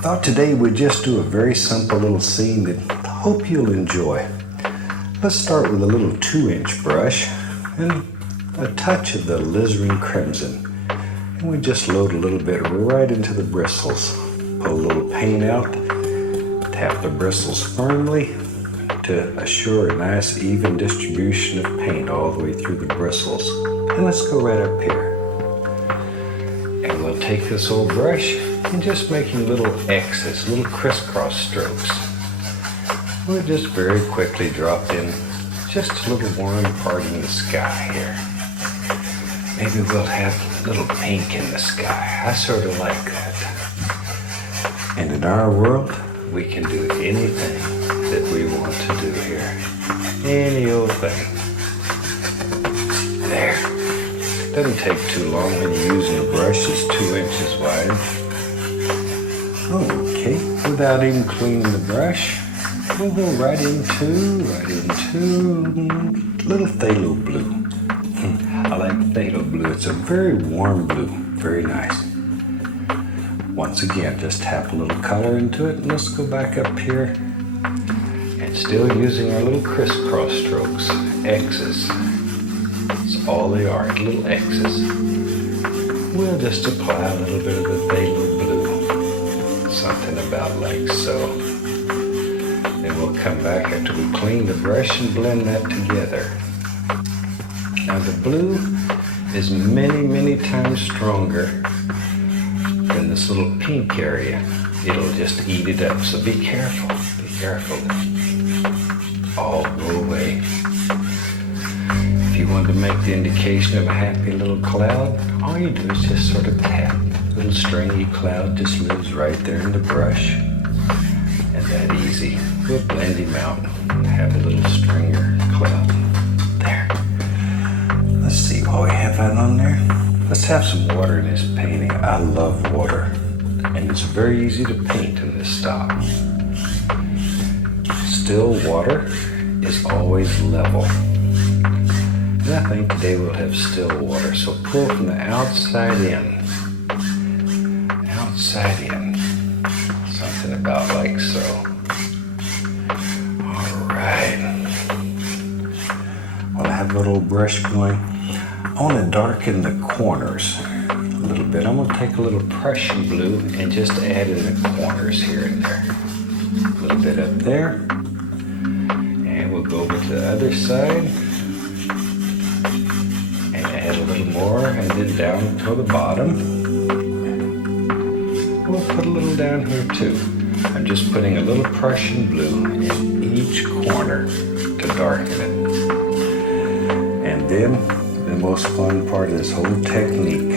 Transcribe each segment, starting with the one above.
Thought today we'd just do a very simple little scene that I hope you'll enjoy. Let's start with a little 2-inch brush and a touch of the alizarin crimson. And we just load a little bit right into the bristles. Pull a little paint out, tap the bristles firmly to assure a nice even distribution of paint all the way through the bristles. And let's go right up here. And we'll take this old brush and just making little X's, little crisscross strokes. We'll just very quickly drop in just a little warm part in the sky here. Maybe we'll have a little pink in the sky. I sort of like that. And in our world, we can do anything that we want to do here. Any old thing. There. Doesn't take too long when you're using a brush that's 2 inches wide. Okay, without even cleaning the brush, we'll go right into little phthalo blue. I like phthalo blue. It's a very warm blue, very nice. Once again, just tap a little color into it, and let's go back up here. And still using our little crisscross strokes, X's. That's all they are, little X's. We'll just apply a little bit of the phthalo blue. Something about like so. Then we'll come back after we clean the brush and blend that together. Now the blue is many, many times stronger than this little pink area. It'll just eat it up, so be careful, be careful. All go away. If you want to make the indication of a happy little cloud, all you do is just sort of tap. Little stringy cloud just lives right there in the brush. And that easy. We'll blend him out and have a little stringer cloud. There. Let's see, while we have that on there, let's have some water in this painting. I love water. And it's very easy to paint in this style. Still water is always level. And I think today we'll have still water. So pull from the outside in. Outside in. Something about like so. Alright. Well, I have a little brush going. I want to darken the corners a little bit. I'm going to take a little Prussian blue and just add in the corners here and there. A little bit up there. And we'll go over to the other side. And add a little more and then down to the bottom. We'll put a little down here too. I'm just putting a little Prussian blue in each corner to darken it. And then the most fun part of this whole technique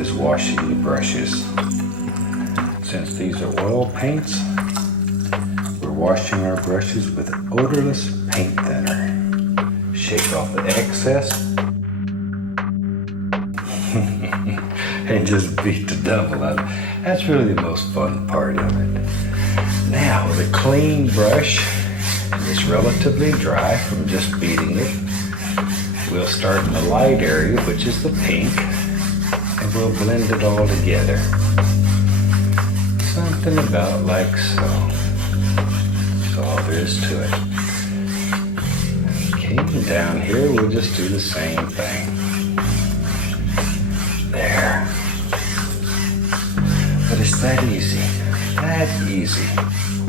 is washing the brushes. Since these are oil paints, we're washing our brushes with odorless paint thinner. Shake off the excess and just beat the devil out of it. That's really the most fun part of it. Now, with a clean brush, it's relatively dry from just beating it. We'll start in the light area, which is the pink, and we'll blend it all together. Something about like so. That's all there is to it. Okay, and down here we'll just do the same thing. There. But it's that easy. That easy.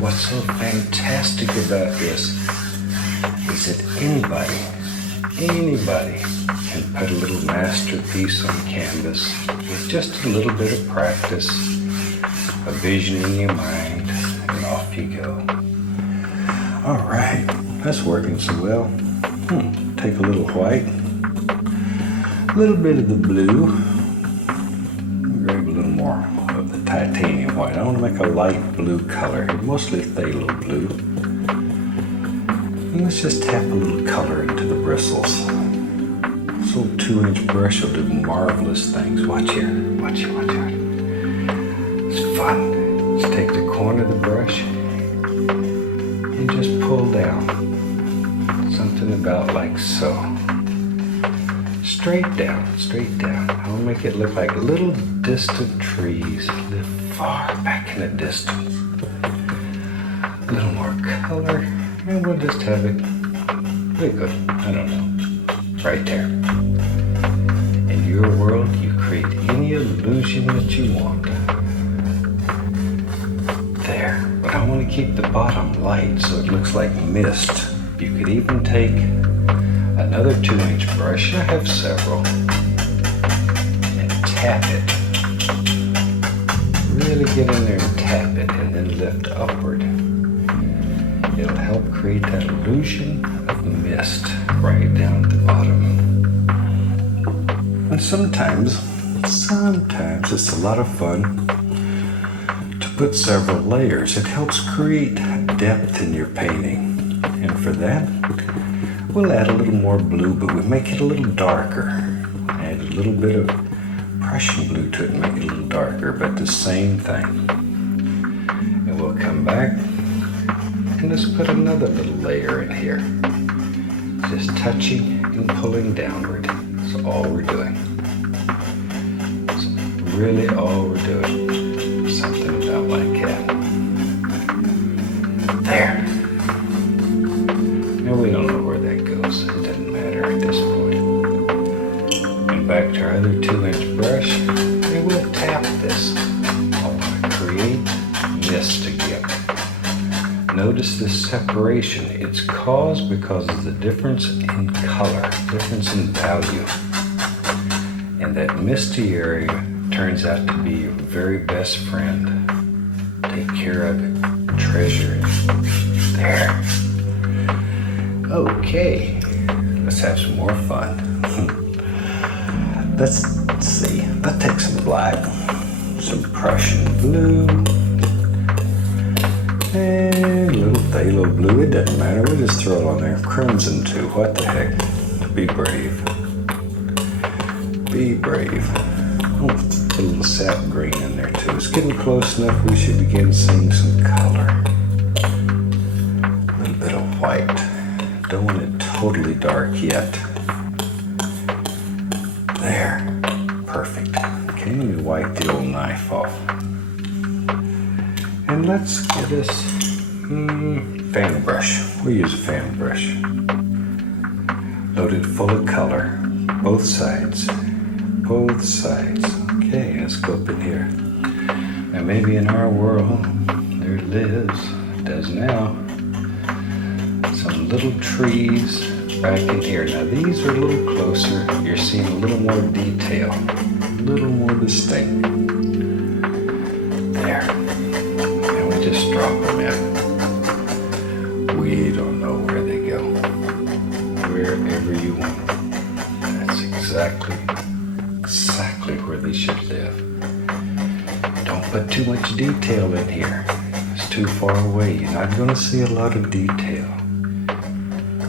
What's so fantastic about this is that anybody can put a little masterpiece on canvas with just a little bit of practice, a vision in your mind, and off you go. All right, that's working so well. Take a little white, a little bit of the blue, grab a little more of the titanium white. I want to make a light blue color, mostly phthalo blue. And let's just tap a little color into the bristles. This little 2-inch brush will do marvelous things. Watch here, watch here, watch here. It's fun. Just take the corner of the brush and just pull down. Something about like so. straight down, straight down. I'll make it look like little distant trees live far back in the distance. A little more color, and we'll just have it, very good, I don't know, right there. In your world, you create any illusion that you want. There, but I want to keep the bottom light so it looks like mist. You could even take another 2-inch brush, I have several, and tap it. Really get in there and tap it and then lift upward. It'll help create that illusion of mist right down at the bottom. And sometimes it's a lot of fun to put several layers. It helps create depth in your painting. And for that, we'll add a little more blue, but we'll make it a little darker. Add a little bit of Prussian blue to it and make it a little darker, but the same thing. And we'll come back and just put another little layer in here. Just touching and pulling downward. That's all we're doing. That's really all we're doing. Something about like that. There. Now we don't know where that goes. It doesn't matter at this point. And back to our other 2-inch brush. And we'll tap this. I want to create mist again. Notice this separation. It's caused because of the difference in color, difference in value. And that misty area turns out to be your very best friend. Take care of it. Treasure it. There. Okay. Let's have some more fun. Let's see. Let's take some black, some Prussian blue, and a little phthalo blue. It doesn't matter. We'll just throw it on there. Crimson too. What the heck? Be brave. Be brave. Oh, put a little sap green in there too. It's getting close enough. We should begin seeing some color. A little bit of white. Don't want it totally dark yet. There. Perfect. Okay, you wipe the old knife off. And let's get us fan brush. We'll use a fan brush. Loaded full of color. Both sides. Both sides. Okay, let's go up in here. Now maybe in our world, there it lives. It does now. Some little trees back in here. Now these are a little closer. You're seeing a little more detail. A little more distinct. There. And we just drop them in. We don't know where they go. Wherever you want them. That's exactly where they should live. Don't put too much detail in here. It's too far away. You're not going to see a lot of detail.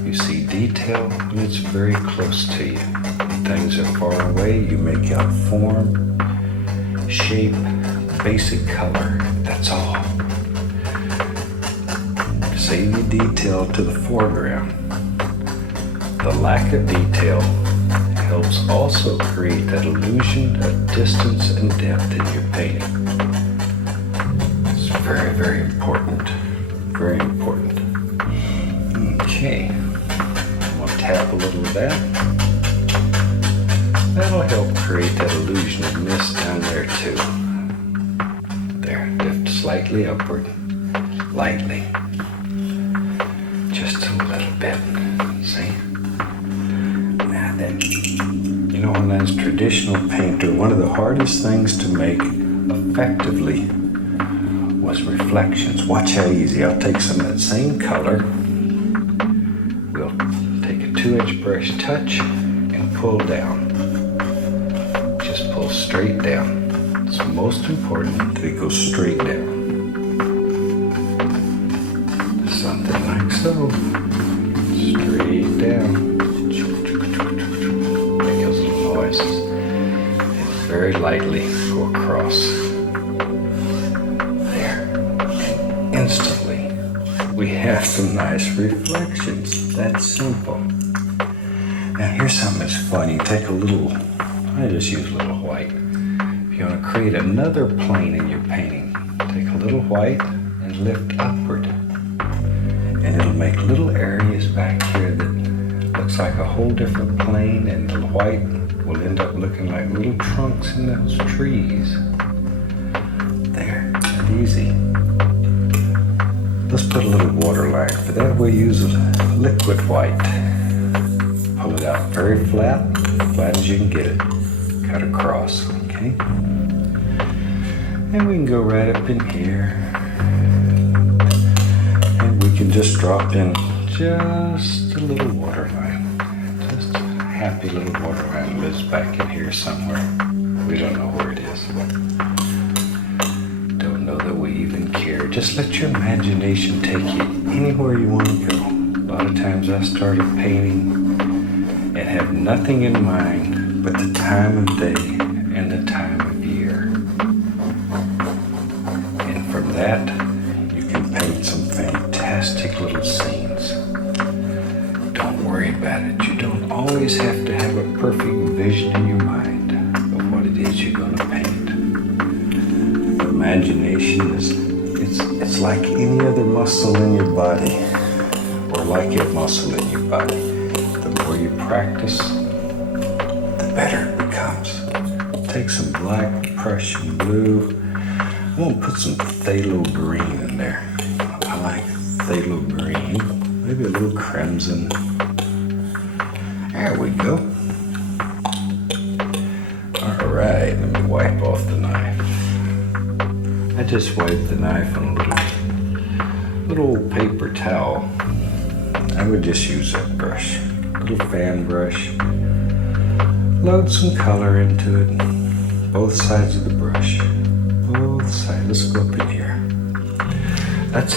You see detail when it's very close to you. When things are far away, you make out form, shape, basic color. That's all. Save the detail to the foreground. The lack of detail helps also create that illusion of distance and depth in your painting. It's very, very important. Very important. Okay. I'm going to tap a little of that. That'll help create that illusion of mist down there too. There. Lift slightly upward. Lightly. Just a little bit. See? Now then, you know, when I was a traditional painter, one of the hardest things to make effectively was reflections. Watch how easy. I'll take some of that same color. We'll take a 2-inch brush touch and pull down. Just pull straight down. It's most important that it goes straight down. Something like so. Straight down. Make those little noises. And very lightly go across. There. And instantly we have some nice reflections. That's simple. Now here's something that's fun. You take a little, I just use a little white. If you want to create another plane in your painting, take a little white and lift upward. And it'll make little areas back here that looks like a whole different plane, and the white will end up looking like little trunks in those trees. There, that easy. Let's put a little water line. For that we'll use a liquid white. Pull it out very flat, flat as you can get it. Cut across, okay? And we can go right up in here. And we can just drop in just a little water line. Just a happy little water line lives back in here somewhere. We don't know where it is. Don't know that we even care. Just let your imagination take you anywhere you want to go. A lot of times I started painting and have nothing in mind but the time of day and the time of year. And from that, you can paint some fantastic little scenes. Don't worry about it. You don't always have to have a perfect vision in your mind of what it is you're going to paint. Imagination it's like any other muscle in your body, or like a muscle in your body. The more you practice, the better it becomes. Take some black, Prussian blue. I'm going to put some phthalo green in there. I like phthalo green. Maybe a little crimson. There we go. All right, let me wipe off the knife. I just wiped the knife on a little paper towel. I would just use that brush, little fan brush. Load some color into it, both sides of the brush, both sides. Let's go up in here. Let's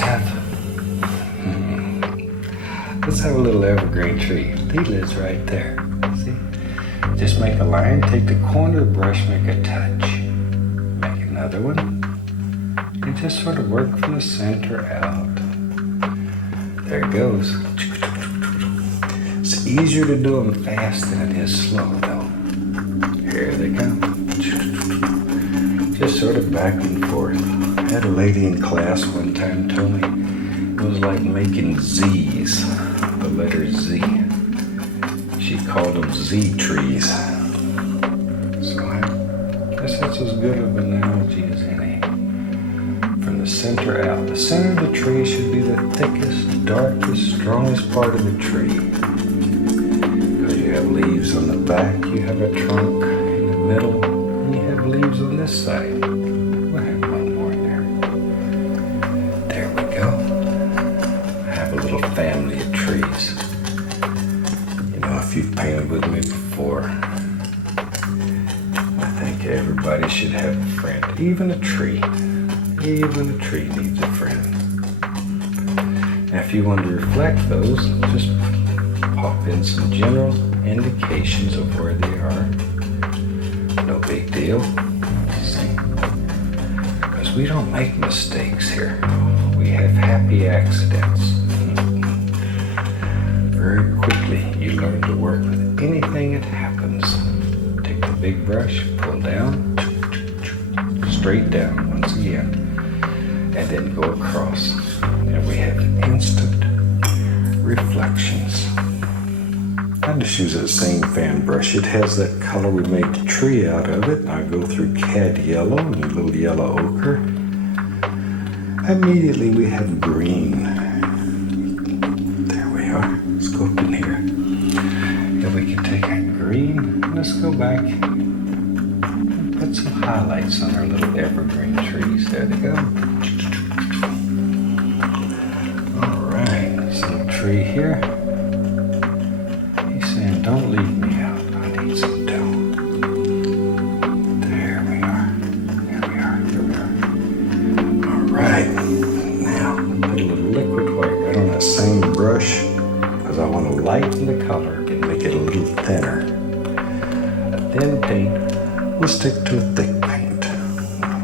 have a little evergreen tree. He lives right there. See? Just make a line, take the corner of the brush, make a touch, make another one. And just sort of work from the center out. There it goes. It's easier to do them fast than it is slow, though. Here they come. Just sort of back and forth. I had a lady in class one time tell me it was like making Z's, the letter Z. She called them Z trees. So I guess that's as good of an analogy as any. From the center out. The center of the tree should be the thickest, darkest, strongest part of the tree. Because you have leaves on the back, you have a trunk in the middle, and you have leaves on this side. We'll have one more there. There we go. I have a little family of trees. You know, if you've painted with me before, I think everybody should have a friend, even a tree. Even a tree needs a friend. Now, if you want to reflect those, just pop in some general indications of where they are. No big deal. See? Because we don't make mistakes here. We have happy accidents. Very quickly, you learn to work with anything that happens. Take the big brush, pull down, straight down once again. And then go across. And we have instant reflections. I just use that same fan brush. It has that color we made the tree out of it. I go through cad yellow and a little yellow ochre. Immediately we have green. There we are. Let's go up in here. And we can take that green. Let's go back and put some highlights on our little evergreen trees. There they go. Tree here. He's saying, don't leave me out. I need some dough. There we are. There we are. Here we are. All right. Now, put a little liquid white right on that same brush because I want to lighten the color and make it a little thinner. A thin paint will stick to a thick paint.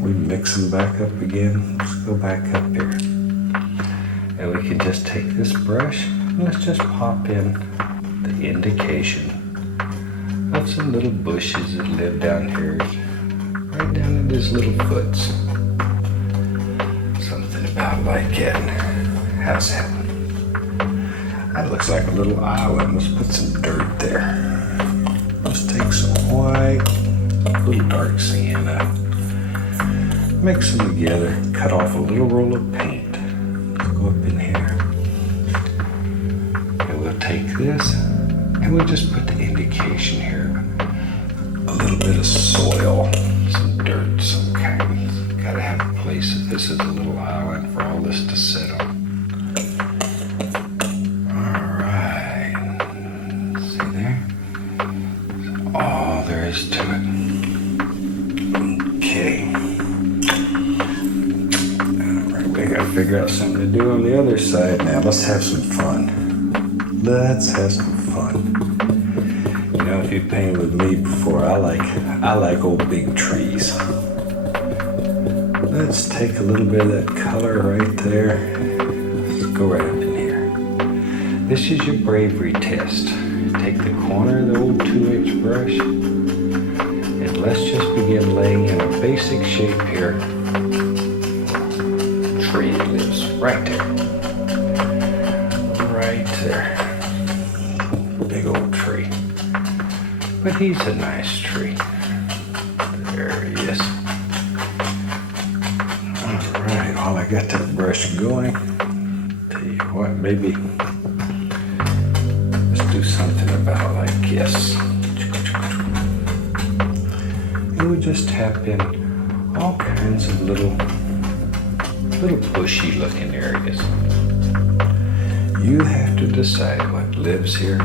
We mix them back up again. Let's go back up here. And we can just take this brush and let's just pop in the indication put some little bushes that live down here, right down in his little foots. Something about like that. How's that? That looks like a little island. Let's put some dirt there. Let's take some white, a little dark sienna, mix them together, cut off a little roll of paint. Let's go up in here. And we'll take this and we'll just put the indication here. A little bit of soil, some dirt, some kind. Gotta have a place that this is a little island for all this to sit on. To it. Okay. Alright, we gotta figure out something to do on the other side now. Let's have some fun. Let's have some fun. You know, if you've painted with me before, I like old big trees. Let's take a little bit of that color right there. Let's go right up in here. This is your bravery test. Take the corner of the old 2-inch brush. Let's just begin laying in a basic shape here. Tree lives right there. Right there. Big old tree. But he's a nice tree. There he is. Alright, while I got that brush going, tell you what, maybe let's do something about like this. And we just tap in all kinds of little bushy looking areas. You have to decide what lives here,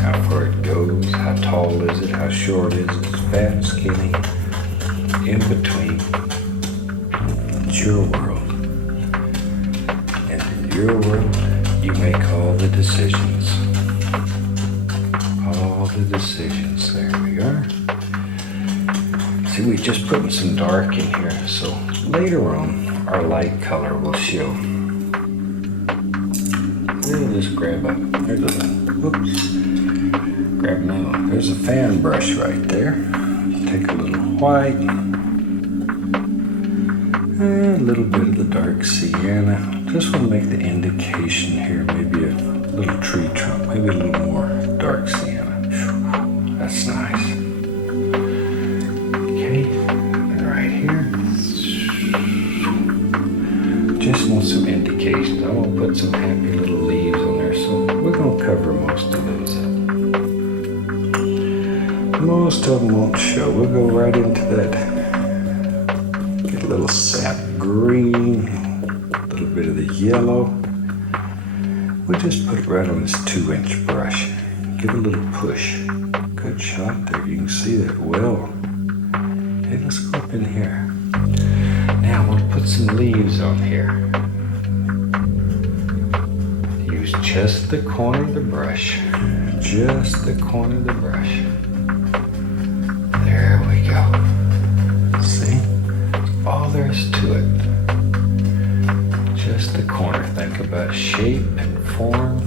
how far it goes, how tall is it, how short is it, fat, skinny, in between. It's your world. And in your world, you make all the decisions. All the decisions. There we are. See, we're just putting some dark in here, so later on, our light color will show. We'll just grab there's a fan brush right there. Take a little white, and a little bit of the dark sienna. Just want to make the indication here, maybe a little tree trunk, maybe a little more dark sienna. That's nice. And right here, just want some indications. I want to put some happy little leaves on there, so we're going to cover most of those up. Most of them won't show. We'll go right into that. Get a little sap green, a little bit of the yellow. We'll just put it right on this 2-inch brush. Give it a little push. Good shot there. You can see that well. Okay, let's go up in here. Now we'll put some leaves on here. Use just the corner of the brush. Just the corner of the brush. There we go. See? That's all there is to it. Just the corner. Think about shape and form.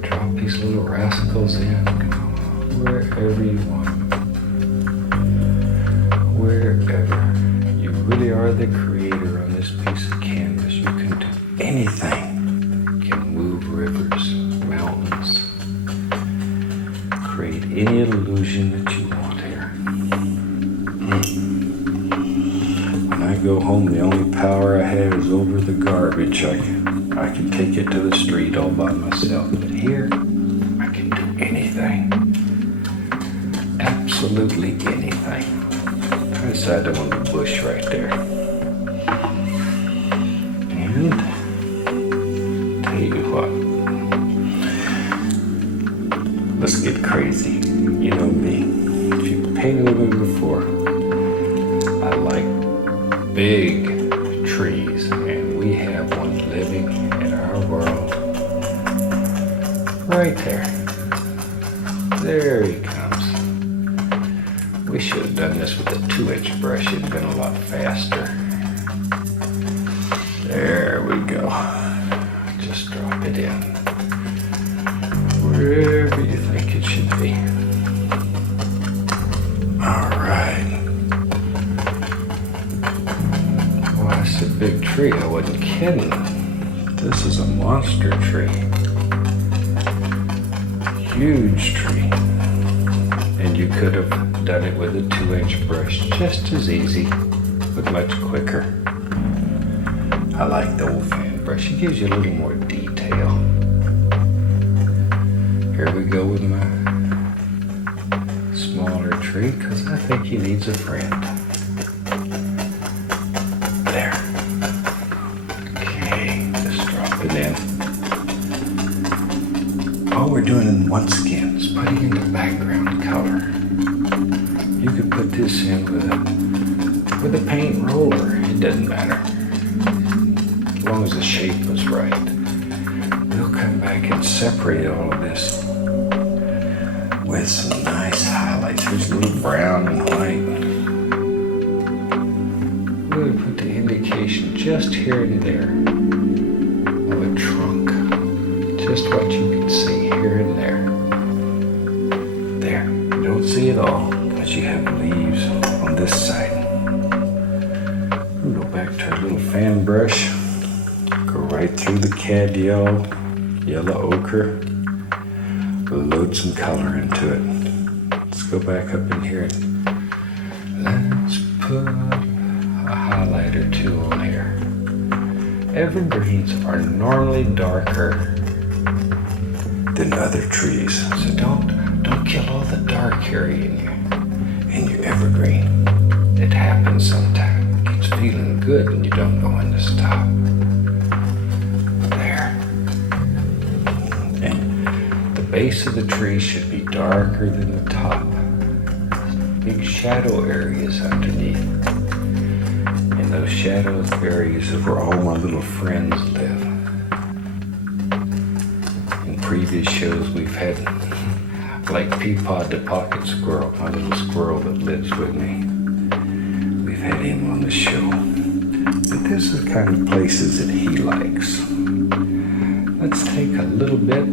Drop these little rascals in. Wherever you want. Wherever. You really are the creator on this piece of canvas. You can do anything. You can move rivers, mountains. Create any illusion that you want here. When I go home, the only power I have is over the garbage. I can take it to the street all by myself. But here, I can do anything. Absolutely anything. I decided I want a bush right there. And tell you what. Let's get crazy. You know me. If you've painted with me before, I like big trees, and we have one living in our world. Right there. There he comes. We should have done this with a 2-inch brush. It'd been a lot faster. There we go. Just drop it in. Wherever you think it should be. big tree. I wasn't kidding. This is a monster tree. Huge tree. And you could have done it with a 2-inch brush just as easy, but much quicker. I like the old fan brush. It gives you a little more detail. Here we go with my smaller tree because I think he needs a friend. There. Okay, just drop it in. All we're doing once again is putting in the background color. You could put this in with a paint roller. It doesn't matter. As long as the shape was right. We'll come back and separate all of this with some nice highlights. There's a little brown and white. We'll put the indication just here and there of a trunk. Just what you can see here and there. There. You don't see it all because you have leaves on this side. We'll go back to our little fan brush. Go right through the cad yellow ochre. We'll load some color into it. Let's go back up in here. Let's put a highlight or two on here. Evergreens are normally darker than other trees, so don't kill all the dark area in your evergreen. It happens sometimes. It's feeling good and you don't know when to stop. There. And the base of the tree should be darker than the top. Big shadow areas underneath. And those shadow areas are where all my little friends live. In previous shows we've had like Peapod the pocket squirrel, my little squirrel that lives with me. We've had him on the show. But this is the kind of places that he likes. Let's take a little bit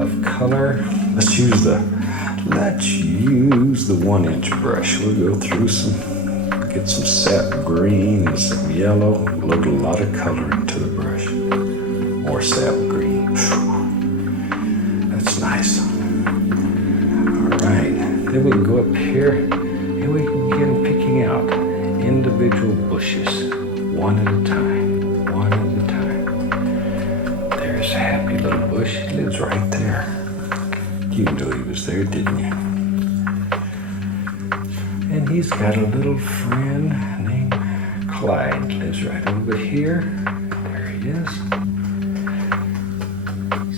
of color. Let's use the 1-inch brush. We'll go through get some sap green and some yellow. Load a lot of color into the brush. More sap green. That's nice. All right, then we can go up here and we can begin picking out individual bushes, one at a time. There's a happy little bush. He lives right there. You knew he was there, didn't you? And he's got a little friend named Clyde. Lives right over here. There he is.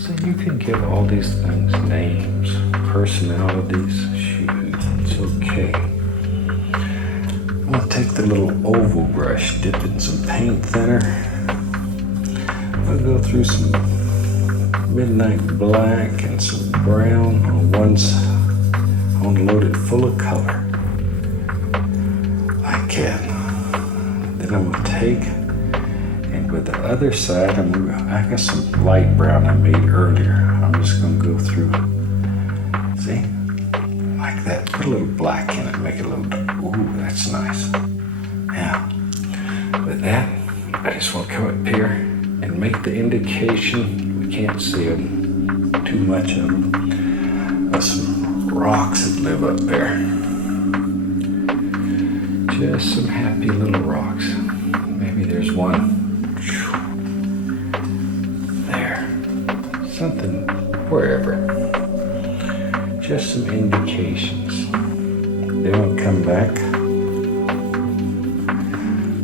So you can give all these things names, personalities. Shoot, it's okay. I'm gonna take the little oval brush, dip it in some paint thinner. I'll go through some midnight black and some brown on one side. I want to load it full of color. Like that. Then I'm gonna take, and with the other side, I got some light brown I made earlier. I'm just gonna go through, see? Like that. Put a little black in it, make it a little dark. Ooh, that's nice. Now, with that, I just want to come up here and make the indication. We can't see them, too much of them. Of some rocks that live up there. Just some happy little rocks. Maybe there's one. There. Something, wherever. Just some indications. Then we'll come back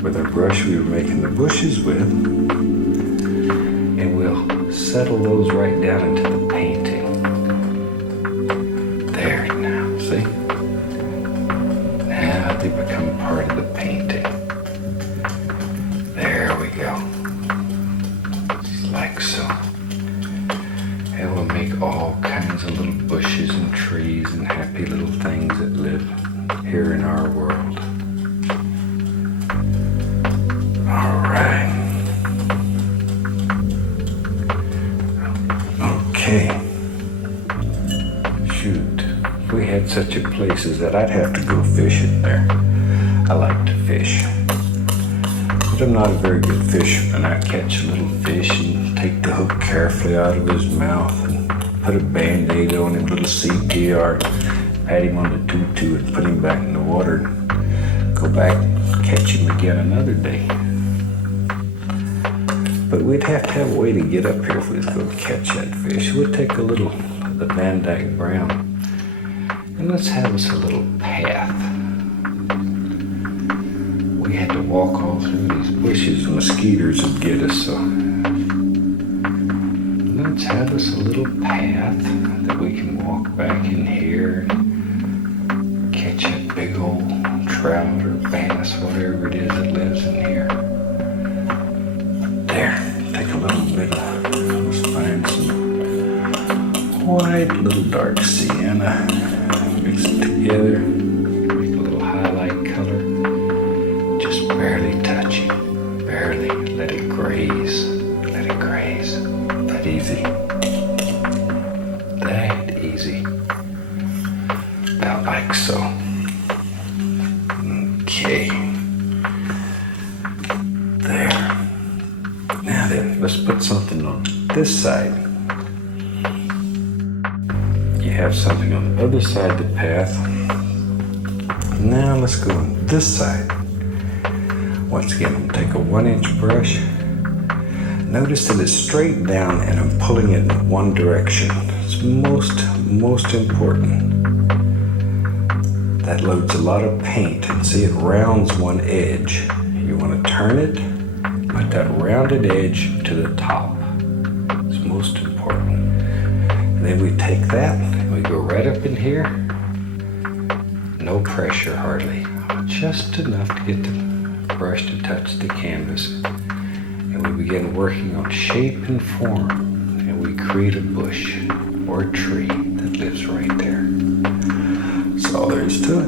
with our brush we were making the bushes with, and we'll settle those right down into the painting. There now, see? Now they become part of the painting. There we go. Just like so. And we'll make all kinds of little bushes and trees and happy little things that live here in our world. All right. Okay. Shoot. If we had such a place as that, I'd have to go fishing there. I like to fish. But I'm not a very good fisherman. I catch a little fish and take the hook carefully out of his mouth and put a Band-Aid on him, little CPR, pat him on the 2.2 and put him back in the water and go back and catch him again another day. But we'd have to have a way to get up here if we was going to catch that fish. We'll take a little of the Van Dyke Brown and let's have us a little path. We had to walk all through these bushes. Mosquitoes would get us, so let's have us a little path that we can walk back in here and catch that big old trout or bass, whatever it is that lives in here. There, take a little bit of, let's find some white, little dark sienna, mix it together, make a little highlight color, just barely touching, barely, let it graze, that easy, about like so. Okay, there. Now then, let's put something on this side. You have something on the other side of the path. Now let's go on this side. Once again, I'm gonna take a 1-inch brush. Notice that it's straight down and I'm pulling it in one direction. It's most important. That loads a lot of paint, and see it rounds one edge. You want to turn it, put that rounded edge to the top. It's most important. And then we take that, and we go right up in here. No pressure hardly, just enough to get the brush to touch the canvas. And we begin working on shape and form, and we create a bush or a tree that lives right there. That's all there is to it.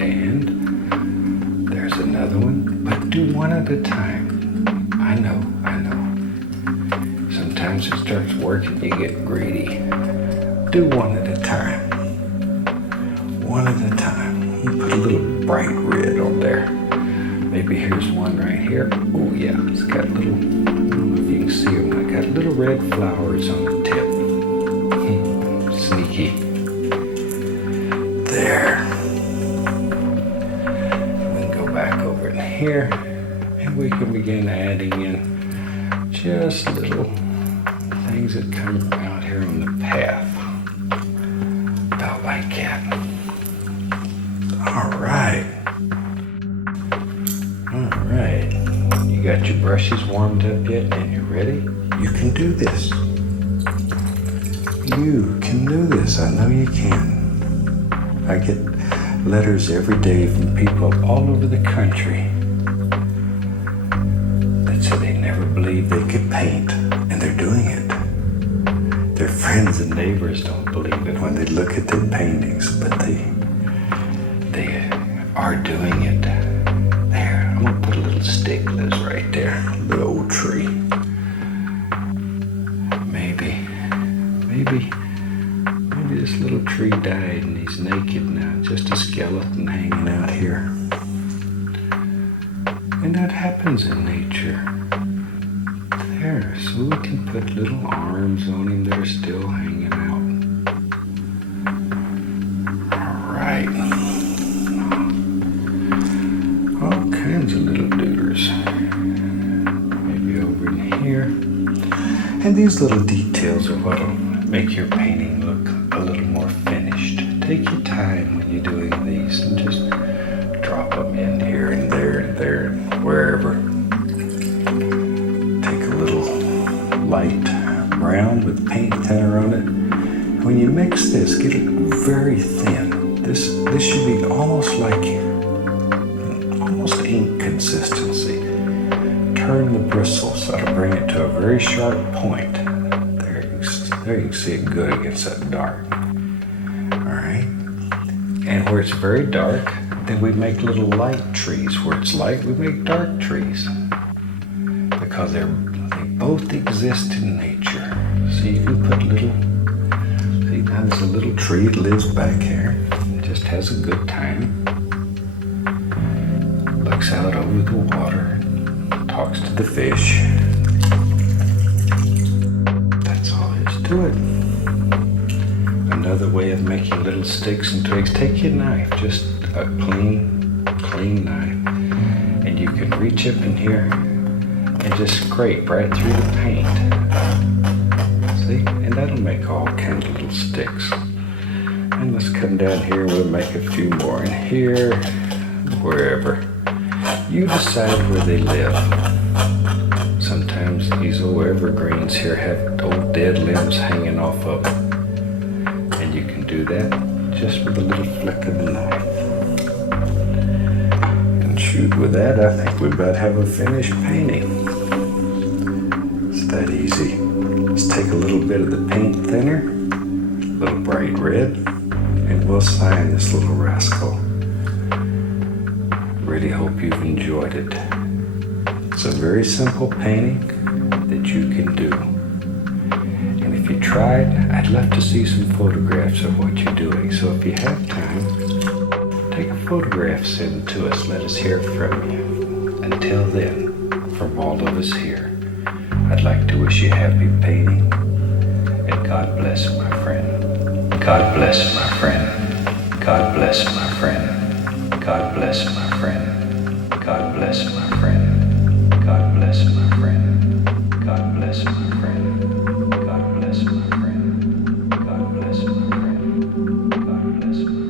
And there's another one, but do one at a time. I know. Sometimes it starts working, you get greedy. Do one at a time. One at a time. Put a little bright red on there. Maybe here's one right here. Oh yeah, it's got little, I don't know if you can see them, it's got little red flowers on the tip. Sneaky. There. We can go back over in here and we can begin adding in just little things that come out here on the path. About like that. All right. You got your brushes warmed up yet and you're ready? You can do this. You can do this. I know you can. I get letters every day from people all over the country that say they never believed they could paint, and they're doing it. Their friends and neighbors don't believe it when they look at their paintings, but they are doing it. There, I'm gonna put a little stick that's right there, a little old tree. Maybe this little tree died and he's naked now, just a skeleton hanging out here. And that happens in nature. There, so we can put little arms on him that are still hanging out. All right. All kinds of little dooders. Maybe over in here. And these little details are what'll make your painting look a little more finished. Take your time when you're doing these and just drop them in here and there, wherever. Take a little light brown with paint thinner on it. When you mix this, get it very thin. This should be almost ink consistency. Turn the bristles so to bring it to a very sharp point. There you can see it good against that dark. All right. And where it's very dark, then we make little light trees. Where it's light, we make dark trees. Because they both exist in nature. So you can put little, see now there's a little tree that lives back here. It just has a good time. looks out over the water, talks to the fish. That's all there is to it. Another way of making little sticks and twigs, take your knife, just a clean knife, and you can reach up in here and just scrape right through the paint. See? And that'll make all kinds of little sticks. And let's come down here, we'll make a few more in here, wherever. You decide where they live. Sometimes these old evergreens here have old dead limbs hanging off of them. And you can do that just with a little flick of the knife. And shoot, with that, I think we about have a finished painting. It's that easy. Let's take a little bit of the paint thinner, a little bright red, and we'll sign this little rascal. Really hope you've enjoyed it. It's a very simple painting that you can do. And if you tried, I'd love to see some photographs of what you're doing. So if you have time, take a photograph, send it to us. Let us hear from you. Until then, from all of us here, I'd like to wish you happy painting, and God bless, my friend. God bless, my friend. God bless, my friend. God bless, my friend. God bless, my friend. God bless, my friend. God bless, my friend. God bless, my friend. God bless, my friend. God bless, my friend.